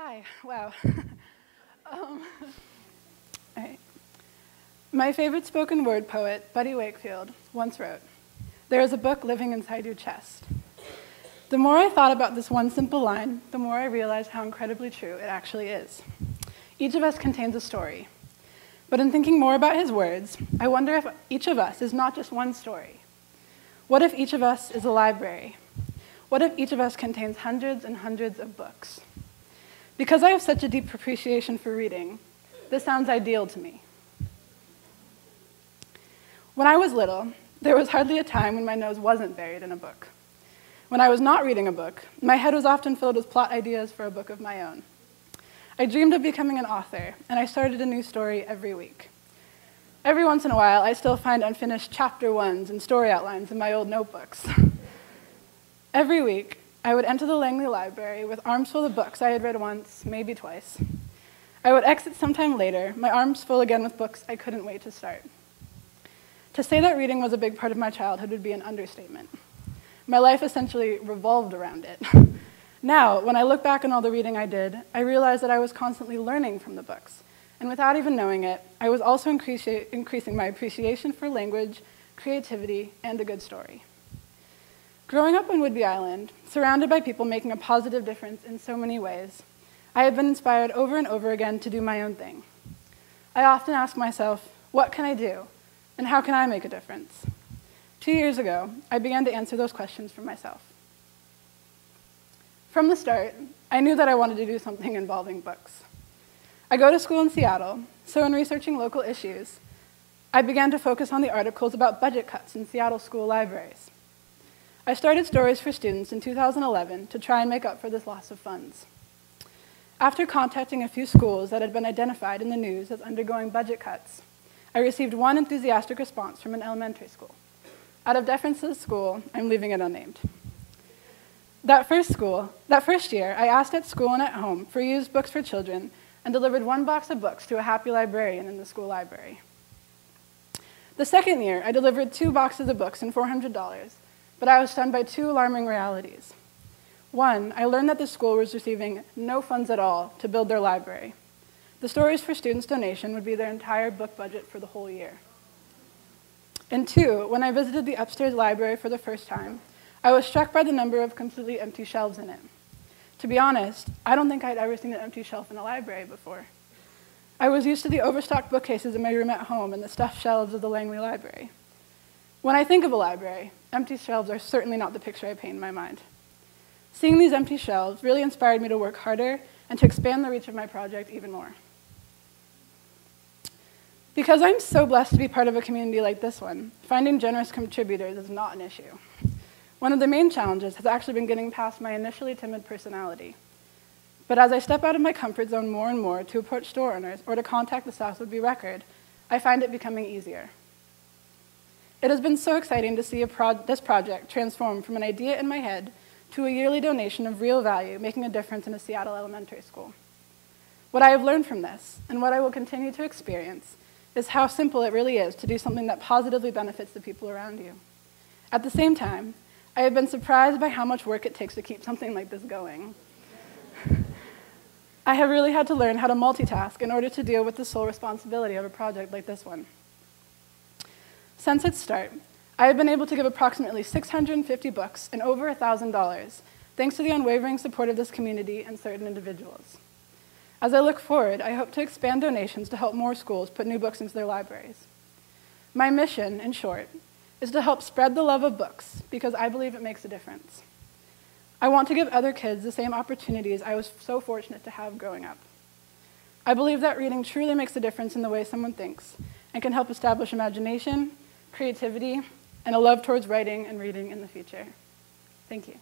Hi, wow. All right. My favorite spoken word poet, Buddy Wakefield, once wrote, "There is a book living inside your chest." The more I thought about this one simple line, the more I realized how incredibly true it actually is. Each of us contains a story. But in thinking more about his words, I wonder if each of us is not just one story. What if each of us is a library? What if each of us contains hundreds and hundreds of books? Because I have such a deep appreciation for reading, this sounds ideal to me. When I was little, there was hardly a time when my nose wasn't buried in a book. When I was not reading a book, my head was often filled with plot ideas for a book of my own. I dreamed of becoming an author, and I started a new story every week. Every once in a while, I still find unfinished chapter ones and story outlines in my old notebooks. Every week, I would enter the Langley Library with arms full of books I had read once, maybe twice. I would exit sometime later, my arms full again with books I couldn't wait to start. To say that reading was a big part of my childhood would be an understatement. My life essentially revolved around it. Now, when I look back on all the reading I did, I realize that I was constantly learning from the books. And without even knowing it, I was also increasing my appreciation for language, creativity, and a good story. Growing up on Whidbey Island, surrounded by people making a positive difference in so many ways, I have been inspired over and over again to do my own thing. I often ask myself, what can I do? And how can I make a difference? 2 years ago, I began to answer those questions for myself. From the start, I knew that I wanted to do something involving books. I go to school in Seattle, so in researching local issues, I began to focus on the articles about budget cuts in Seattle school libraries. I started Stories for Students in 2011 to try and make up for this loss of funds. After contacting a few schools that had been identified in the news as undergoing budget cuts, I received one enthusiastic response from an elementary school. Out of deference to the school, I'm leaving it unnamed. That first year, I asked at school and at home for used books for children and delivered one box of books to a happy librarian in the school library. The second year, I delivered 2 boxes of books and $400, but I was stunned by 2 alarming realities. One, I learned that the school was receiving no funds at all to build their library. The Stories for Students donation would be their entire book budget for the whole year. And 2, when I visited the upstairs library for the first time, I was struck by the number of completely empty shelves in it. To be honest, I don't think I'd ever seen an empty shelf in a library before. I was used to the overstocked bookcases in my room at home and the stuffed shelves of the Langley Library. When I think of a library, empty shelves are certainly not the picture I paint in my mind. Seeing these empty shelves really inspired me to work harder and to expand the reach of my project even more. Because I'm so blessed to be part of a community like this one, finding generous contributors is not an issue. One of the main challenges has actually been getting past my initially timid personality. But as I step out of my comfort zone more and more to approach store owners or to contact the South Whidbey Record, I find it becoming easier. It has been so exciting to see this project transform from an idea in my head to a yearly donation of real value, making a difference in a Seattle elementary school. What I have learned from this, and what I will continue to experience, is how simple it really is to do something that positively benefits the people around you. At the same time, I have been surprised by how much work it takes to keep something like this going. I have really had to learn how to multitask in order to deal with the sole responsibility of a project like this one. Since its start, I have been able to give approximately 650 books and over $1,000, thanks to the unwavering support of this community and certain individuals. As I look forward, I hope to expand donations to help more schools put new books into their libraries. My mission, in short, is to help spread the love of books because I believe it makes a difference. I want to give other kids the same opportunities I was so fortunate to have growing up. I believe that reading truly makes a difference in the way someone thinks and can help establish imagination, creativity, and a love towards writing and reading in the future. Thank you.